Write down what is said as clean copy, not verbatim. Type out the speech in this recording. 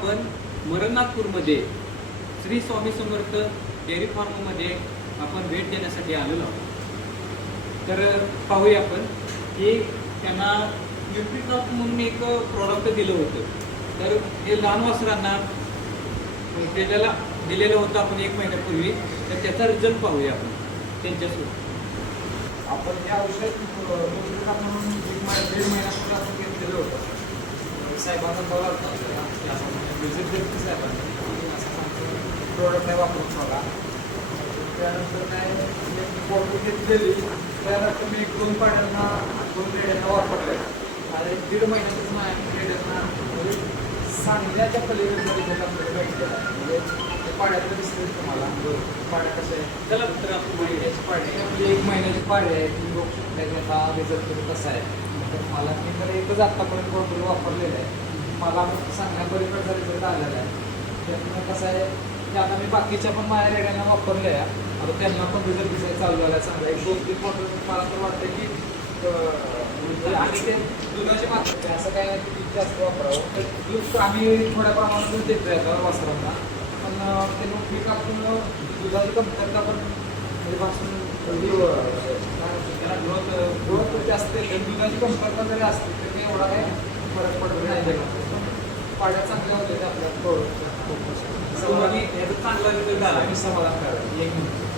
आपण मरणनाथपूरमध्ये श्री स्वामी समर्थ डेअरी फार्ममध्ये आपण भेट देण्यासाठी आलेलो आहोत। तर पाहूया आपण की त्यांना न्यूट्रिक्रॉप म्हणून एक प्रॉडक्ट दिलं होतं। तर हे लहान वासरांना त्याला दिलेलं होतं आपण 1 महिन्यापूर्वी। तर त्याचा रिझल्ट पाहूया आपण त्यांच्यासोबत। आपण हे औषध न्यूट्रिक्रॉप म्हणून 1.5 महिन्यापूर्वी आपण घेतलेलं होतं। साहेबांना बघा विजिट देत साहेबांनी असं सांगतो प्रोडक्ट नाही वापरून बघा। त्यानंतर काय बॉटल घेतलेली, त्यानंतर मी 1-2 पाड्यांना 2 रेड्यांना वापरलं आणि 1.5 महिन्यातच माझ्या रेड्यांना म्हणजे सांगण्याच्या पलीकडे रिझल्ट आपल्याला भेटलेला आहे। म्हणजे ते पाड्यातलं दिसतं तुम्हाला पाड्या कशा आहे चला तर आपण महिन्याची पाड्या म्हणजे 1 महिन्याची पाड्या आहे ती बघू शकता की हा रिझल्ट कसा आहे। तर मला मी तर एकच आत्तापर्यंत बॉटल वापरलेलं आहे, मला सांगण्यापलीकडचा रिझल्ट आलेला आहे। त्यामुळे कसं आहे की आता मी बाकीच्या पण माझ्या रेड्यांना वापरल्या आहे, आता त्यांना पण रिझल्ट दिसायला चालू झाला आहे चांगला। 1-2-3 बॉटल मला तर वाटतं की आणि ते दुधाची मात्रा असं काय नाही की जास्त वापरावं। तर दूध आम्ही थोड्या प्रमाणात दूध देतो आता वासरांना, पण ते न्यूट्रिक्रॉपतून दुधाची कमतरता पण म्हणजे पासून ग्रोथ जास्त येते। दुधाची कमतरता जरी असते तरी एवढा काही फरक पडत नाही त्याला, पण पाड्या चांगल्या होते आपल्या तुम्हाला याचा चांगला रिझल्ट आला आणि समाधान करायला 1 मिनिट।